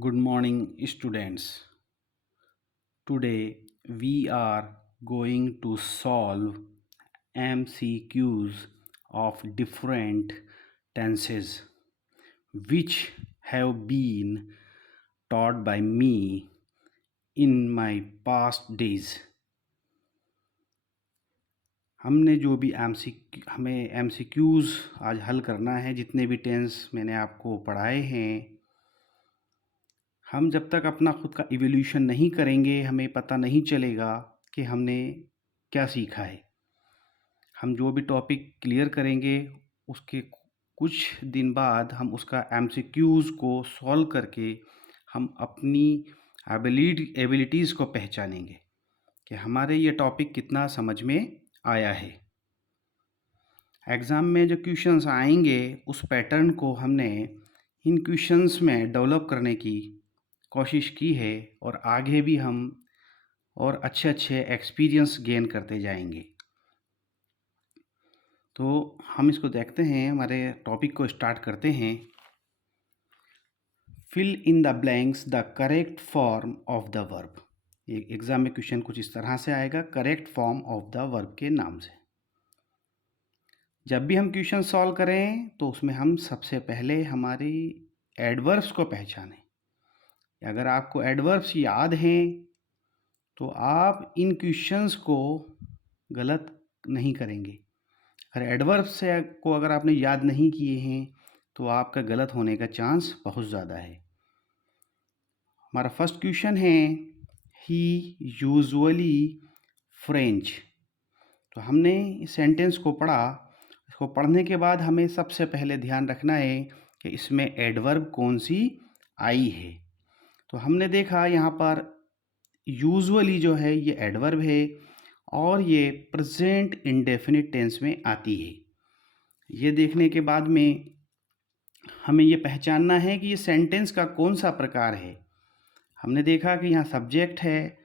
Good morning, students. Today we are going to solve MCQs of different tenses which have been taught by me in my past days. हमने जो भी हमें MCQs आज हल करना है, जितने भी टेंस मैंने आपको पढ़ाए हैं, हम जब तक अपना खुद का इवोल्यूशन नहीं करेंगे हमें पता नहीं चलेगा कि हमने क्या सीखा है। हम जो भी टॉपिक क्लियर करेंगे उसके कुछ दिन बाद हम उसका एमसीक्यूज़ को सॉल्व करके हम अपनी एबिलिटीज़ को पहचानेंगे कि हमारे ये टॉपिक कितना समझ में आया है। एग्ज़ाम में जो क्वेश्चंस आएंगे उस पैटर्न को हमने इन क्वेश्चंस में डेवलप करने की कोशिश की है और आगे भी हम और अच्छे अच्छे एक्सपीरियंस गेन करते जाएंगे। तो हम इसको देखते हैं, हमारे टॉपिक को स्टार्ट करते हैं। Fill in the blanks the correct form of the verb. ये एग्जाम में क्वेश्चन कुछ इस तरह से आएगा, correct form of the verb के नाम से। जब भी हम क्वेश्चन सॉल्व करें तो उसमें हम सबसे पहले हमारी एडवर्ब्स को पहचानें। अगर आपको एडवर्ब्स याद हैं तो आप इन क्वेश्चंस को गलत नहीं करेंगे। अगर एडवर्ब्स से को अगर आपने याद नहीं किए हैं तो आपका गलत होने का चांस बहुत ज़्यादा है। हमारा फर्स्ट क्वेश्चन है ही यूजुअली फ्रेंच। तो हमने इस सेंटेंस को पढ़ा, इसको पढ़ने के बाद हमें सबसे पहले ध्यान रखना है कि इसमें एडवर्ब कौन सी आई है। तो हमने देखा यहाँ पर यूजुअली जो है ये एडवर्ब है और ये प्रेजेंट इंडेफिनिट टेंस में आती है। ये देखने के बाद में हमें ये पहचानना है कि ये सेंटेंस का कौन सा प्रकार है। हमने देखा कि यहाँ सब्जेक्ट है,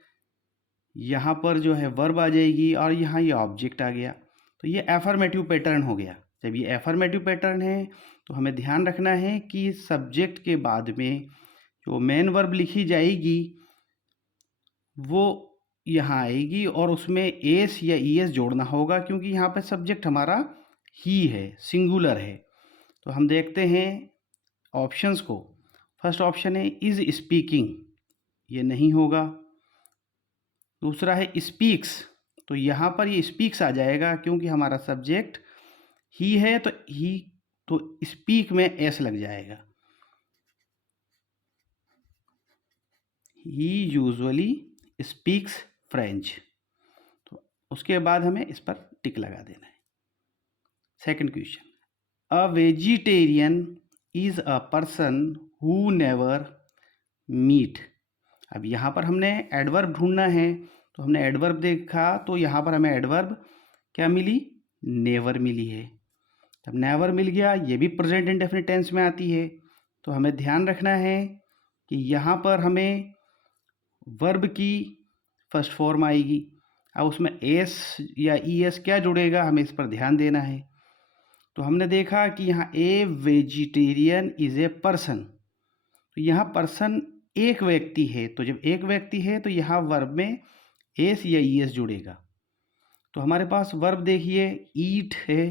यहाँ पर जो है वर्ब आ जाएगी और यहाँ ये ऑब्जेक्ट आ गया। तो ये एफर्मेटिव पैटर्न हो गया। जब ये एफर्मेटिव पैटर्न है तो हमें ध्यान रखना है कि सब्जेक्ट के बाद में जो मेन वर्ब लिखी जाएगी वो यहाँ आएगी और उसमें एस या ईएस जोड़ना होगा, क्योंकि यहाँ पे सब्जेक्ट हमारा ही है, सिंगुलर है। तो हम देखते हैं ऑप्शंस को। फर्स्ट ऑप्शन है इज़ स्पीकिंग, ये नहीं होगा। दूसरा है स्पीक्स, तो यहाँ पर ये स्पीक्स आ जाएगा क्योंकि हमारा सब्जेक्ट ही है, तो स्पीक में एस लग जाएगा। ही यूजुअली स्पीक्स फ्रेंच, तो उसके बाद हमें इस पर टिक लगा देना है। Second question, a vegetarian is a person who never meat. अब यहाँ पर हमने एडवर्ब ढूंढना है, तो हमने एडवर्ब देखा तो यहाँ पर हमें एडवर्ब क्या मिली, नेवर मिली है। जब नेवर मिल गया, ये भी प्रेजेंट इंडेफिनिट टेंस में आती है, तो हमें ध्यान रखना है कि यहाँ पर हमें वर्ब की फर्स्ट फॉर्म आएगी। अब उसमें एस या ई एस क्या जुड़ेगा, हमें इस पर ध्यान देना है। तो हमने देखा कि यहाँ ए वेजिटेरियन इज ए पर्सन, तो यहाँ पर्सन एक व्यक्ति है, तो जब एक व्यक्ति है तो यहाँ वर्ब में एस या ई एस जुड़ेगा। तो हमारे पास वर्ब देखिए ईट है,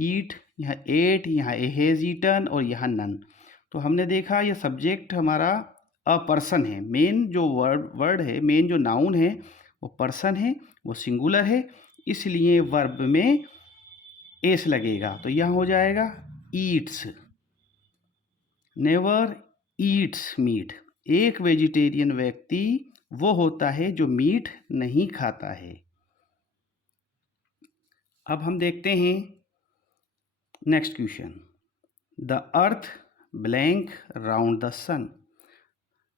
ईट, यहाँ एट, यहाँ ए हैज़ ईटन और यहाँ नन। तो हमने देखा ये सब्जेक्ट हमारा अ पर्सन है, मेन जो वर्ड है, मेन जो नाउन है वो पर्सन है, वो सिंगुलर है, इसलिए वर्ब में एस लगेगा। तो यहाँ हो जाएगा ईट्स, नेवर ईट्स मीट। एक वेजिटेरियन व्यक्ति वो होता है जो मीट नहीं खाता है। अब हम देखते हैं next question, the earth blank round the sun.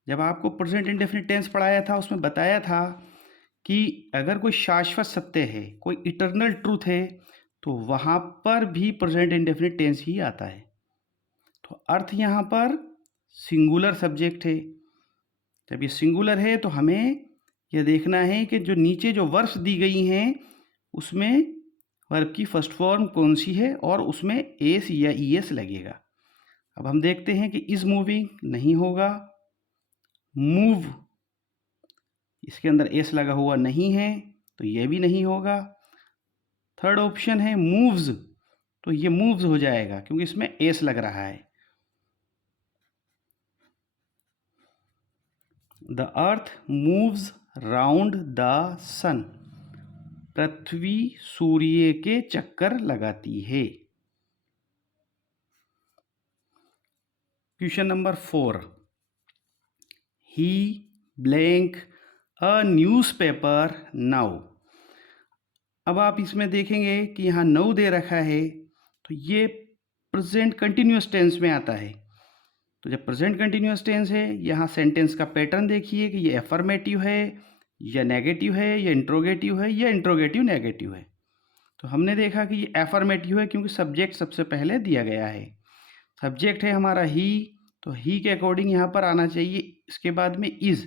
जब आपको प्रेजेंट इंडेफिनिट टेंस पढ़ाया था उसमें बताया था कि अगर कोई शाश्वत सत्य है, कोई इटर्नल ट्रूथ है, तो वहाँ पर भी प्रेजेंट इंडेफिनिट टेंस ही आता है। तो अर्थ यहाँ पर सिंगुलर सब्जेक्ट है। जब ये सिंगुलर है तो हमें यह देखना है कि जो नीचे जो वर्ब्स दी गई हैं उसमें वर्ब की फर्स्ट फॉर्म कौन सी है और उसमें एस या ई एस लगेगा। अब हम देखते हैं कि इज़ मूविंग नहीं होगा, मूव, इसके अंदर एस लगा हुआ नहीं है तो ये भी नहीं होगा। थर्ड ऑप्शन है मूव्स, तो ये मूव्स हो जाएगा क्योंकि इसमें एस लग रहा है। The earth moves round the sun, पृथ्वी सूर्य के चक्कर लगाती है। Question number 4, he blank a newspaper now. अब आप इसमें देखेंगे कि यहाँ नाउ दे रखा है तो ये प्रेजेंट कंटिन्यूअस टेंस में आता है। तो जब प्रेजेंट कंटिन्यूअस टेंस है, यहाँ सेंटेंस का पैटर्न देखिए कि ये एफर्मेटिव है या नेगेटिव है या इंट्रोगेटिव है या इंट्रोगेटिव नेगेटिव है। तो हमने देखा कि ये एफर्मेटिव है क्योंकि सब्जेक्ट सबसे पहले दिया गया है। सब्जेक्ट है हमारा ही, तो ही के अकॉर्डिंग यहाँ पर आना चाहिए। इसके बाद में इज़,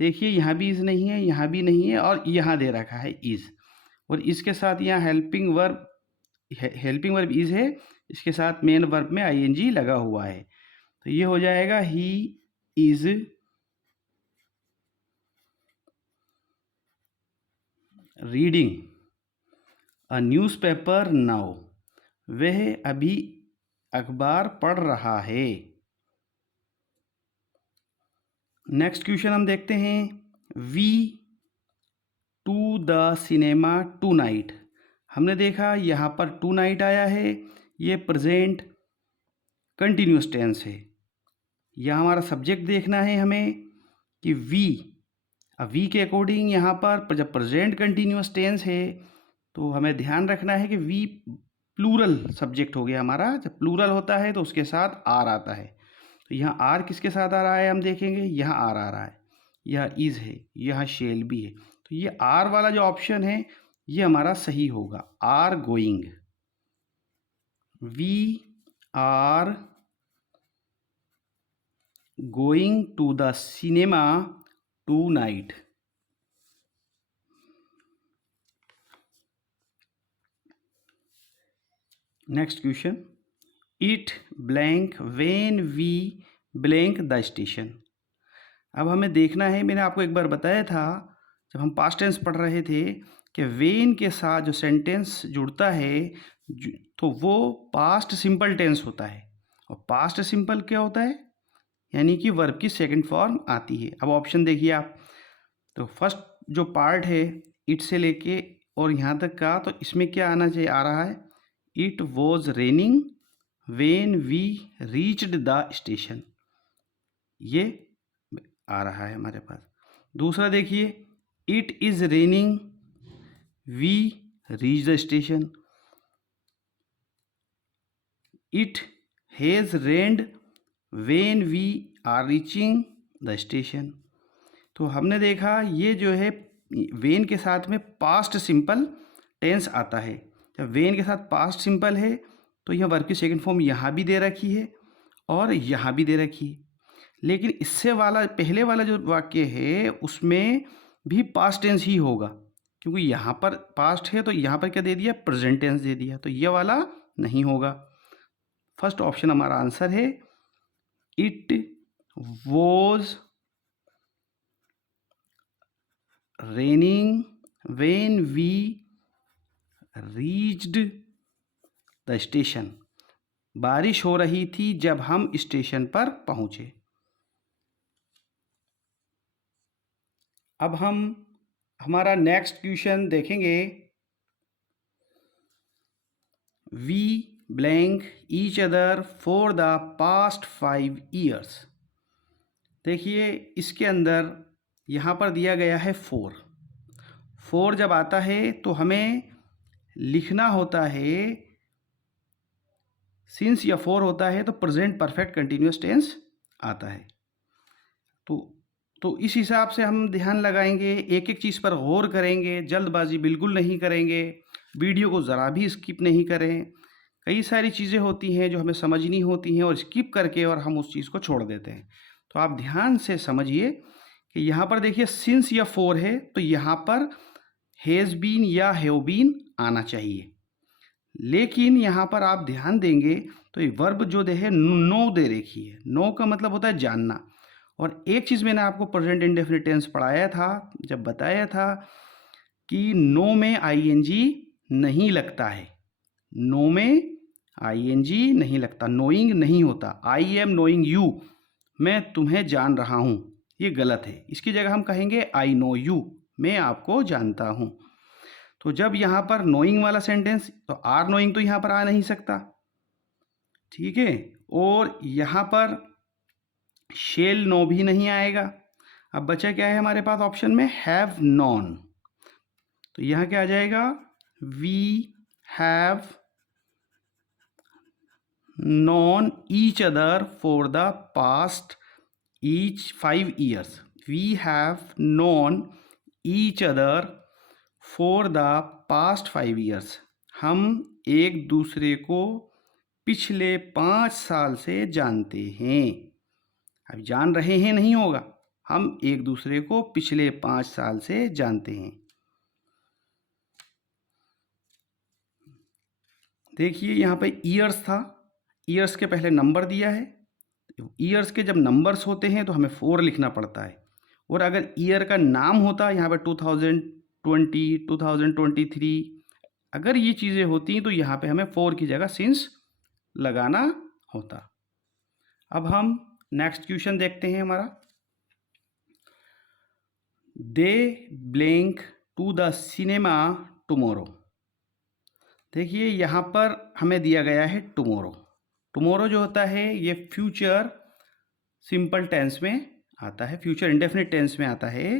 देखिए यहाँ भी इज़ नहीं है, यहाँ भी नहीं है, और यहाँ दे रखा है इज़, और इसके साथ यहाँ हेल्पिंग वर्ब इज़ है, इसके साथ मेन वर्ब में आईएनजी लगा हुआ है। तो ये हो जाएगा he is reading a newspaper now, वह अभी अखबार पढ़ रहा है। नेक्स्ट क्वेश्चन हम देखते हैं, we to the cinema tonight. हमने देखा यहाँ पर टू नाइट आया है, ये प्रेजेंट कंटिन्यूस टेंस है। यह हमारा सब्जेक्ट देखना है हमें कि वी, अब वी के अकॉर्डिंग यहाँ पर जब प्रेजेंट कंटिन्यूस टेंस है तो हमें ध्यान रखना है कि वी प्लूरल सब्जेक्ट हो गया हमारा। जब प्लूरल होता है तो उसके साथ आर आता है। तो यहाँ आर किसके साथ आ रहा है हम देखेंगे, यहाँ आर आ रहा है, यह इज़ है, यह शेल भी है। तो ये आर वाला जो ऑप्शन है ये हमारा सही होगा, are going. We are going to the cinema tonight. Next question, it blank when we blank the station. अब हमें देखना है, मैंने आपको एक बार बताया था जब हम पास्ट टेंस पढ़ रहे थे कि वेन के साथ जो सेंटेंस जुड़ता है तो वो पास्ट सिंपल टेंस होता है। और पास्ट सिंपल क्या होता है, यानी कि वर्ब की सेकंड फॉर्म आती है। अब ऑप्शन देखिए आप, तो फर्स्ट जो पार्ट है इट से लेके और यहाँ तक का, तो इसमें क्या आना चाहिए, आ रहा है it was raining when we reached the station, ये आ रहा है हमारे पास। दूसरा देखिए, it is raining we reach the station, it has rained when we are reaching the station. तो हमने देखा ये जो है वेन के साथ में पास्ट सिंपल टेंस आता है। जब वेन के साथ पास्ट सिंपल है तो यह वर्ब की सेकंड फॉर्म यहाँ भी दे रखी है और यहाँ भी दे रखी है। लेकिन इससे वाला पहले वाला जो वाक्य है उसमें भी पास्ट टेंस ही होगा, क्योंकि यहाँ पर पास्ट है तो यहाँ पर क्या दे दिया, प्रेजेंट टेंस दे दिया, तो ये वाला नहीं होगा। फर्स्ट ऑप्शन हमारा आंसर है, it was raining when we reached the station, बारिश हो रही थी जब हम स्टेशन पर पहुंचे। अब हम हमारा नेक्स्ट क्वेश्चन देखेंगे, we blank each other for the past 5 years। देखिए इसके अंदर यहाँ पर दिया गया है 4 जब आता है तो हमें लिखना होता है, सिंस या 4 होता है तो प्रेजेंट परफेक्ट कंटिन्यूअस टेंस आता है। तो इस हिसाब से हम ध्यान लगाएंगे, एक एक चीज़ पर गौर करेंगे, जल्दबाजी बिल्कुल नहीं करेंगे, वीडियो को ज़रा भी स्किप नहीं करें। कई सारी चीज़ें होती हैं जो हमें समझनी होती हैं और स्किप करके और हम उस चीज़ को छोड़ देते हैं। तो आप ध्यान से समझिए कि यहाँ पर देखिए सिंस या 4 है तो यहाँ पर हैज़ बीन या हैव बीन आना चाहिए, लेकिन यहाँ पर आप ध्यान देंगे तो ये वर्ब जो दे है नो दे रखी है। नो का मतलब होता है जानना, और एक चीज़ मैंने आपको प्रेजेंट इंडेफिनिट टेंस पढ़ाया था, जब बताया था कि नो में आईएनजी नहीं लगता है। नो में आईएनजी नहीं लगता, नोइंग नहीं होता। आई एम नोइंग यू, मैं तुम्हें जान रहा हूँ, ये गलत है। इसकी जगह हम कहेंगे आई नो यू, मैं आपको जानता हूँ। तो जब यहाँ पर नोइंग वाला सेंटेंस, तो आर नोइंग तो यहाँ पर आ नहीं सकता, ठीक है। और यहाँ पर शेल नो भी नहीं आएगा। अब बचा क्या है हमारे पास ऑप्शन में, हैव नॉन। तो यहाँ क्या आ जाएगा, we have known each other for the past each 5 years. We have known each other for the past 5 years. हम एक दूसरे को पिछले 5 साल से जानते हैं। अब जान रहे हैं नहीं होगा, हम एक दूसरे को पिछले 5 साल से जानते हैं। देखिए यहाँ पे ईयर्स था, ईयर्स के पहले नंबर दिया है। ईयर्स के जब नंबर्स होते हैं तो हमें 4 लिखना पड़ता है, और अगर ईयर का नाम होता यहाँ पे 2020, 2023, अगर ये चीज़ें होती तो यहाँ पे हमें 4 की जगह सिंस लगाना होता। अब हम नेक्स्ट क्वेश्चन देखते हैं हमारा। They blank to the cinema tomorrow. देखिए यहाँ पर हमें दिया गया है टुमारो। टुमारो जो होता है ये फ्यूचर सिंपल टेंस में आता है, फ्यूचर इंडेफिनिट टेंस में आता है।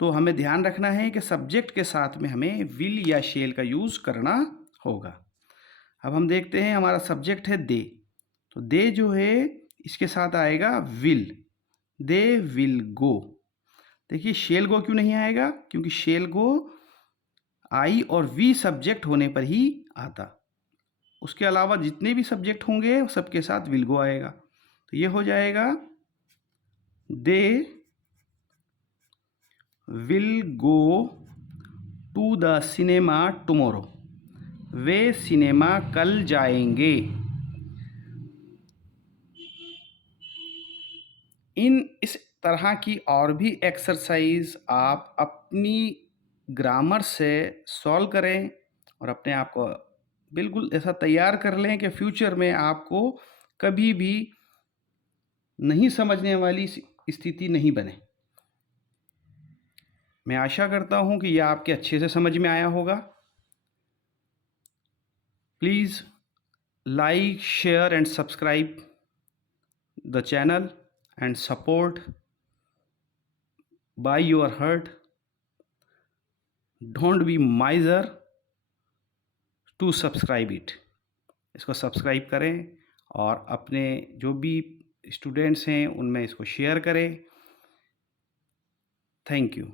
तो हमें ध्यान रखना है कि सब्जेक्ट के साथ में हमें विल या शेल का यूज़ करना होगा। अब हम देखते हैं, हमारा सब्जेक्ट है दे, तो दे जो है इसके साथ आएगा विल, दे विल गो। देखिए शेल गो क्यों नहीं आएगा, क्योंकि शेल गो आई और वी सब्जेक्ट होने पर ही आता। उसके अलावा जितने भी सब्जेक्ट होंगे सबके साथ विल गो आएगा। तो ये हो जाएगा they will go to the cinema tomorrow. वे सिनेमा कल जाएंगे। इस तरह की और भी एक्सरसाइज आप अपनी ग्रामर से सॉल्व करें और अपने आप को बिल्कुल ऐसा तैयार कर लें कि फ्यूचर में आपको कभी भी नहीं समझने वाली स्थिति नहीं बने। मैं आशा करता हूं कि यह आपके अच्छे से समझ में आया होगा। Please like, share and subscribe the channel and support by your heart. Don't be miser to subscribe it. इसको सब्सक्राइब करें और अपने जो भी स्टूडेंट्स हैं उनमें इसको शेयर करें। Thank you.